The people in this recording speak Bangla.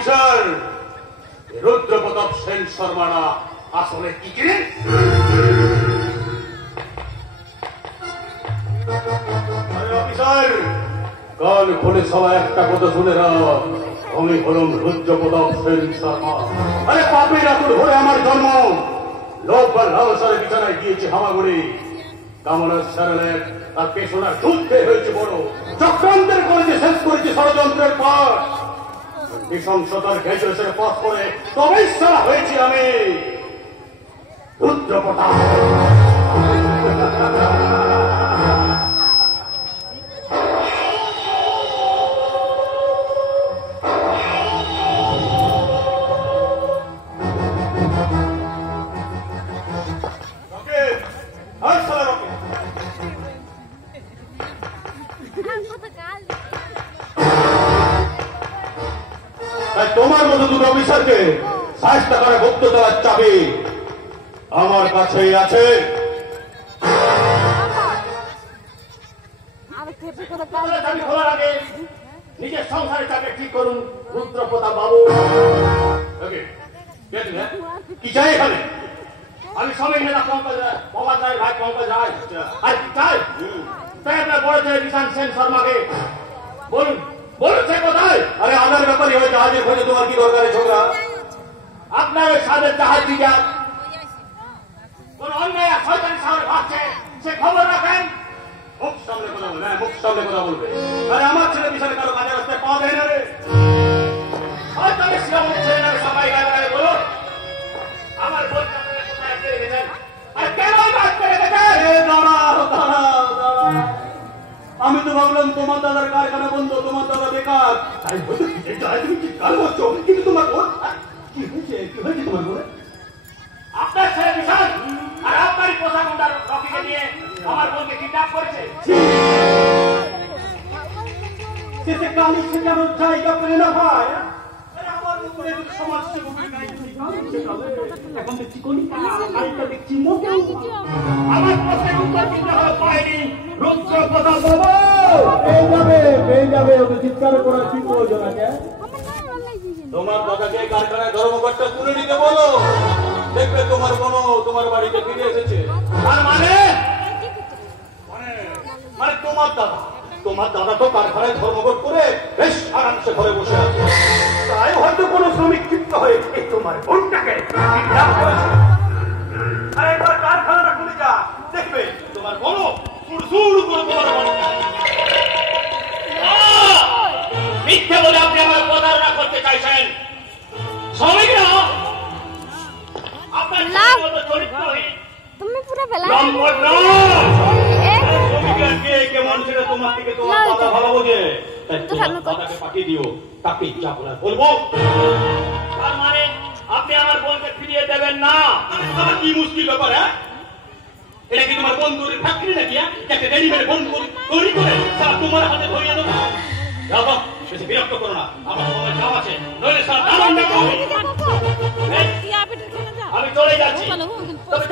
অফিসার, রুদ্র প্রতাপ সেন শর্মারা আসলে কি কিনে? অফিসার, কান খুলে সবাই একটা কথা শুনে নাও, আমি হলাম রুদ্র প্রতাপ সেন শর্মা। আরে পাপের আতুর হয়ে আমার জন্ম, লোক বা লালসারে বিছানায় গিয়েছে হামাগুড়ি, কামনার সারলে তার পেছনার যুদ্ধে হয়েছে বড়, চক্রান্তের করেছে, শেষ করেছে ষড়যন্ত্রের পাঠ, নৃশংসতার গ্র্যাজুয়েশনে পাস করে তবেই সারা হয়েছি আমি রুদ্র প্রতাপ। তোমার মতো দুটো অফিসারকে সাহায্য করা গুপ্ত দেওয়ার চাবি আমার কাছেই আছে। চাবি খোলার আগে নিজের সংসারের চাবি ঠিক করুন রুদ্র প্রতাপ বাবু। কি চাই এখানে? আমি সবাই নেতা পঙ্কজ রায়, ভাই পঙ্কজ রায়, আর কি চাই? তাই আপনার বড় ছেলে বিশান সেন শর্মাকে বলুন, বলুন সে কোথায়? আরে আমার ব্যাপারই হয় জাহাজের খোঁজে তোমার কি দরকার ছোকরা? আপনার ওই সাদের জাহাজ দিকে কোন অন্যায় শয়তানি সামনে ভাবছে, সে খবর রাখেন। মুখ সামনে কথা বলবে, মুখ সামনে কথা বলবে। আরে আমার ছেলে বিশালে কারো কাজে রাস্তায় পাওয়া যায় না রে। শয়তানি শিরোমণি ছেলে নামে সবাই গায়ে গায়ে বলো আমার বলতে কোথায় আটকে রেখেছেন? আর কেন আটকে রেখেছেন? দাঁড়াও দাঁড়াও দাঁড়াও, আমি তো ভাবলাম তোমার দাদার কারখানা বন্ধ, তোমার দাদা বেকার, তাই হয়তো তুমি চিৎকার করছো, কিন্তু তোমার বোন কি হয়েছে? কি হয়েছে তোমার বোন? আপনার ছেলে বিশাল আর আপনারই পোশাক গুন্ডার রকিকে নিয়ে আমার বোনকে কিডন্যাপ করেছে। সে কালি শেখানোর জায়গা পেলে না ভাই। আমার উপরে সমাজ এখন দেখছি কালিটা দেখছি মোটেও আমার প্রশ্নের উত্তর দিতে হলো পায়নি রুদ্র প্রতাপ বাবু। পেয়ে যাবে ওকে চিৎকার করার কি প্রয়োজন আছে? তোমার দাদাকে কারখানায় ধর্মঘটটা তুলে নিতে বলো, দেখবে তোমার বোন তোমার বাড়িতে ফিরে এসেছে। আর মানে মানে তোমার দাদা তো কারখানায় ধর্মঘট করে বেশ আরামসে ঘরে বসে আছে, তাই হয়তো কোনো শ্রমিক ক্ষিপ্ত হয়ে তোমার বোনটাকে কিডন্যাপ করেছে। আর একবার কারখানাটা খুলে যা, দেখবে তোমার বোন সুরসুর করে তোমার মিথ্যে বলে আপনি আমার প্রতারণা করতে চাইছেন। শ্রমিকরা আপনার চরিত্রহীন, তুমি পুরো বেলা কেমন সেটা তোমার থেকে তোমার দাদা ভালো বোঝে, তাই তোমার দাদাকে পাঠিয়ে দিও, তাকে যা বলার বলবো। তার মানে আপনি আমার বোনকে ফিরিয়ে দেবেন না? কি মুশকিল ব্যাপার? হ্যাঁ, এটা কি তোমার বন্ধুর ফ্যাক্টরি নাকি? একটা রেডিমেড বন্ধু তৈরি করে সারা তোমার হাতে ধরিয়ে দেবো? যাবো, বেশি বিরক্ত করো না, আমার সময় কাজ আছে, নইলে সারা আমি চলে যাচ্ছি। তবে